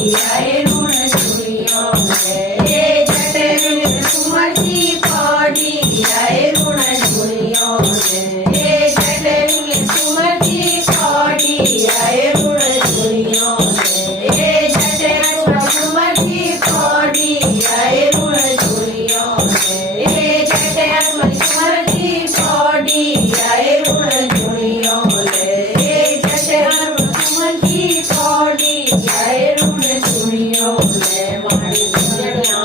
आए ऋण चुनियो रे जटे सुमति पड़ी आए ऋण चुनियो रे जटे सुमति पड़ी आए ऋण चुनियो रे जटे सुमति पड़ी आए ऋण चुनियो रे जटे सुमति पड़ी आए ऋण चुनियो रे जटे सुमति पड़ी आए ऋण चुनियो रे मारी दुनिया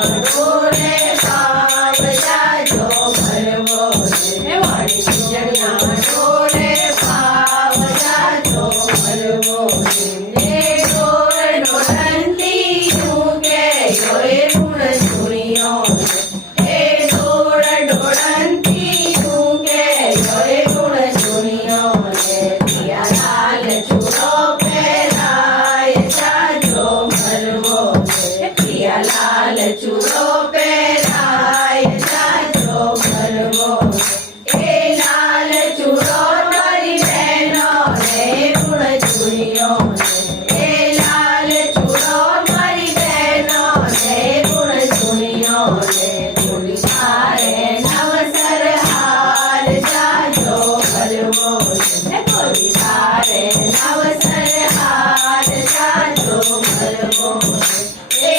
रे पाप जाजो भरवो रे मारी दुनिया रे पाप जाजो भरवो रे डोर डोरंती युगे योए ऋण चुनियो रे डोर डोरंती युगे योए ऋण चुनियो रे पिया लाल चूड़ो पहराए जाजो भरवो रे पिया लाल चूड़ो पहराए जाजो भरवो ए लाल चूड़ो मारी बहनो रे ऋण चुनियो रे लाल चूड़ो मारी बहनो रे ऋण चुनियो रे चूड़ी सारे नवसर हार जाजो भरवो रे चूड़ी सारे नवसर हार जाजो भरवो रे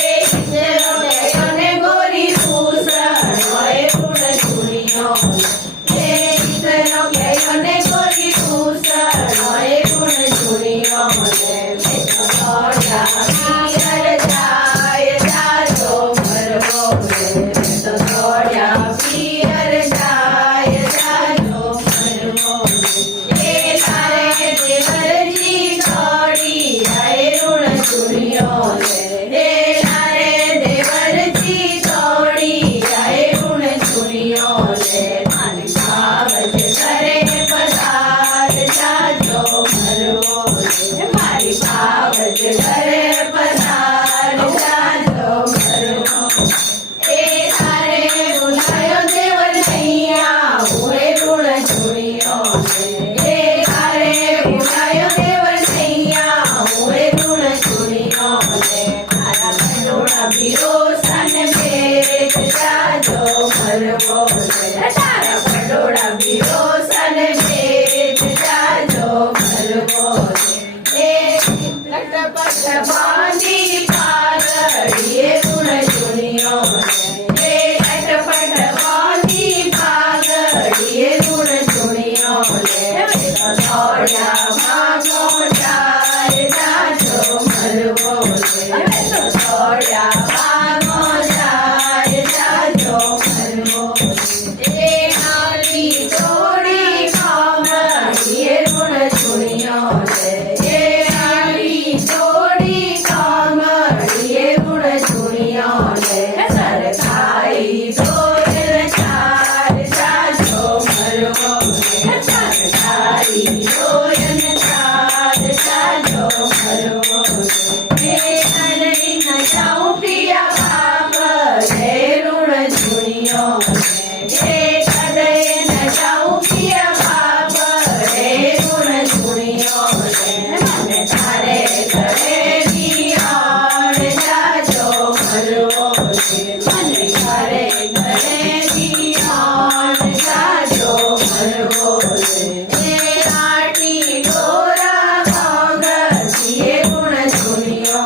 ने गोरी भूषण होए ऋण चुनियो रे ने गोरी भूषण होए ऋण चुनियो रे पियर जाय जाजो भरवो रे पियर जाय जाजो भरवो रे तारे देवरजी घोड़ी आए ऋण चुनियो रे तारे देवरजी घोड़ी आए ऋण चुनियो रे मारी भावज करे पधार जाजो भरवो रे मारी भावज करे पधार जाजो भरवो ए तारे बुलायो देवर नैया हुए ऋण चुनियो रे तारे बुलायो देवर नैया हुए ऋण चुनियो रे तारा भंडोड़ा बिरो सन बेच जाजो भरवो रे तारा भंडोड़ा बिरो सन बेच जाजो भरवो रे लटपट बांधी पागड़िए ऋण चुनियो रे लटपट बांधी पागड़िए ऋण चुनियो रे दौड़या भागो चार जाजो भरवो रे दौड़या भागो चार जाजो भरवो रे नाली तोड़ी कामड़िए ऋण चुनियो रे नाली तोड़ी कामड़िए ऋण चुनियो रे सरखाई दोर चार जाजो भरवो रे सरखाई दोर चार जाजो भरवो रे नरई न जाऊं पिया बाप रे ऋण चुनियो रे कदय न जाऊं पिया बाप रे ऋण चुनियो रे मन तारे करे दियार जाजो भरवो रे मन तारे करे दियार जाजो भरवो रे आटी डोरा कागसिए ऋण चुनियो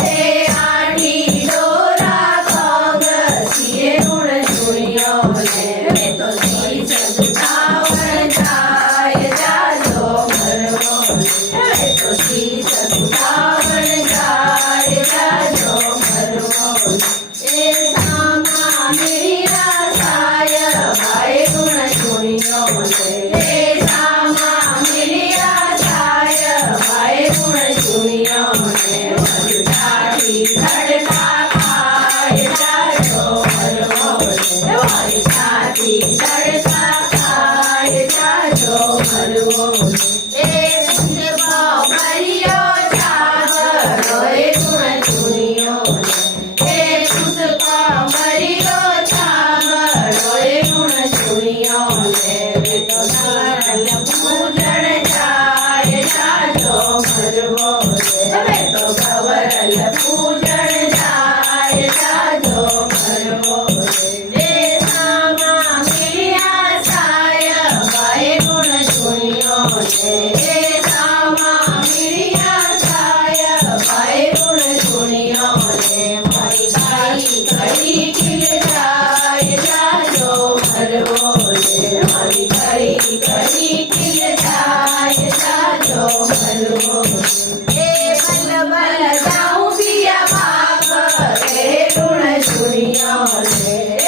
रे आटी डोरा कागसिए ऋण चुनियो रे तो शीश झुकावन जाय जाजो भरवो रे तो शीश મરવો રે હવે તો ગવરલ પૂજણ જાય જાજો મરવો રે સામા મિળ્યા સાય ભાઈ ગુણ સુણ્યો રે સામા મિળ્યા સાય ભાઈ ગુણ સુણ્યો રે મારી બાઈ ઘડી ખીલ જાય જાજો મરવો રે મારી બાઈ ઘડી ખીલ જાય જાજો મરવો રે બલ બલ જાઉં પિયા બાપ રે ગુણ સુણ્યો રે